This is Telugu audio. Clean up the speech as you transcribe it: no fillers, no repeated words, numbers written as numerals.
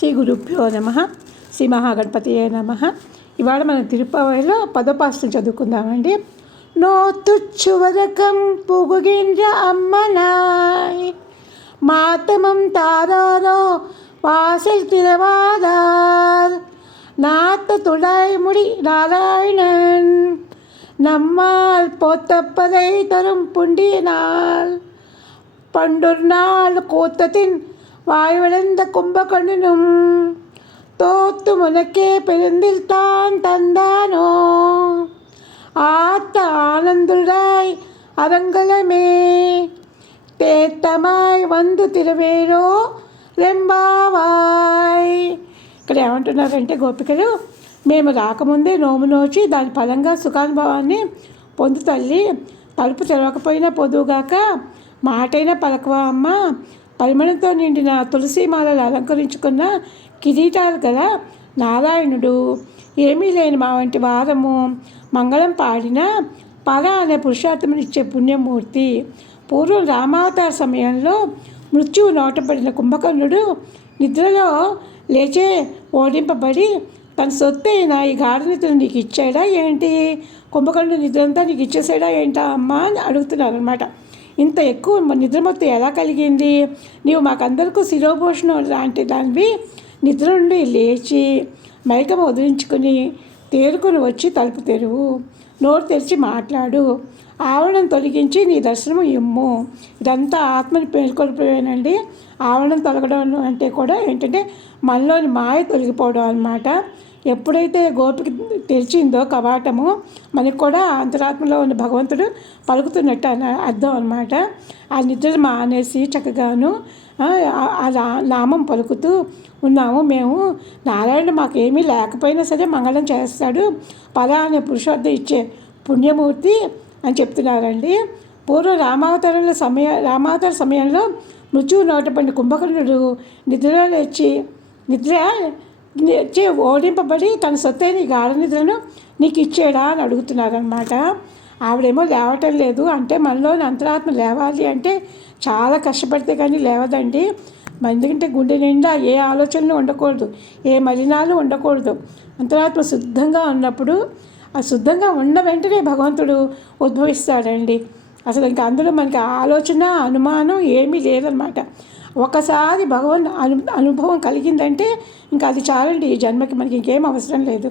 శ్రీ గురుభ్యో నమ. శ్రీ మహాగణపతియే నమ. ఇవాళ మనం తిరుపతిలో 10వ పాసురం చదువుకుందామండి. నోతుచ్చువరకం పుగుగిండ్ర అమ్మనాయ్ మాతమం తారారో వాసల్ తిరవాదార్ నాత துடாய் முடி நாராயணன் நம்மால் போத்தப்பதை தரும் புண்டியினால் பண்டொரு நாள் கூத்தத்தின் வாய்வளர்ந்த கும்பகர்ணனும் தோத்து முனக்கே பெருந்தில் தான் தந்தானோ ஆத்த ஆனந்துடாய் அரங்கலமே తేత్తమాయ్ వందు తిరవేరో రెంబావాయ్. ఇక్కడ ఏమంటున్నారంటే గోపికలు, మేము రాకముందే నోము నోచి దాని ఫలంగా సుఖానుభవాన్ని పొందు తల్లి, తలుపు తెరవకపోయినా పొదువుగాక మాటైనా పలకవా అమ్మ. పరిమళంతో నిండిన తులసీమాలలు అలంకరించుకున్న కిరీటాలు గల నారాయణుడు ఏమీ లేని మా వంటి వారము మంగళం పాడిన పర అనే పురుషార్థమునిచ్చే పుణ్యమూర్తి. పూర్వం రామావతార సమయంలో మృత్యువు నోటపడిన కుంభకర్ణుడు నిద్రలో లేచే ఓడింపబడి తన సొత్తు అయిన ఈ గాఢ నిద్ర నీకు ఇచ్చాడా ఏంటి? కుంభకర్ణుడు నిద్రంతా నీకు ఇచ్చేసాడా ఏంటా అమ్మ అని అడుగుతున్నారు అనమాట. ఇంత ఎక్కువ నిద్ర మొత్తం ఎలా కలిగింది? నీవు మాకందరికీ శిరోభూషణం లాంటి దానివి నిద్ర నుండి లేచి మైకం వదిలించుకుని తేరుకొని వచ్చి తలుపు తెరువు, నోరు తెరిచి మాట్లాడు, ఆవరణం తొలగించి నీ దర్శనం ఇమ్ము. ఇదంతా ఆత్మని పేర్కొల్పోయానండి. ఆవరణం తొలగడం అంటే కూడా ఏంటంటే మనలోని మాయ తొలగిపోవడం అన్నమాట. ఎప్పుడైతే గోపిక తెరిచిందో కవాటము, మనకు కూడా అంతరాత్మలో ఉన్న భగవంతుడు పలుకుతున్నట్టు అర్థం అనమాట. ఆ నిద్ర మానేసి చక్కగాను ఆ నామం పలుకుతూ ఉన్నాము. మేము నారాయణ మాకేమీ లేకపోయినా సరే మంగళం చేస్తాడు, పద అనే పురుషార్థం ఇచ్చే పుణ్యమూర్తి అని చెప్తున్నారండి. పూర్వం రామావతార సమయంలో మృత్యువు నోటపడిన కుంభకర్ణుడు నిద్రలో లేచి ఓడింపబడి తన సొత్తైన గాఢ నిద్రను నీకు ఇచ్చాడా అని అడుగుతున్నారనమాట. ఆవిడేమో లేవటం లేదు అంటే మనలోని అంతరాత్మ లేవాలి అంటే చాలా కష్టపడితే కానీ లేవదండి. ఎందుకంటే గుండె నిండా ఏ ఆలోచనలు ఉండకూడదు, ఏ మలినాలు ఉండకూడదు. అంతరాత్మ శుద్ధంగా ఉన్నప్పుడు ఆ శుద్ధంగా ఉన్న వెంటనే భగవంతుడు ఉద్భవిస్తాడండి. అసలు ఇంకా అందులో మనకి ఆలోచన అనుమానం ఏమీ లేదనమాట. ఒకసారి అనుభవం కలిగిందంటే ఇంకా అది చాలండి. ఈ జన్మకి మనకి ఇంకేం అవసరం లేదు.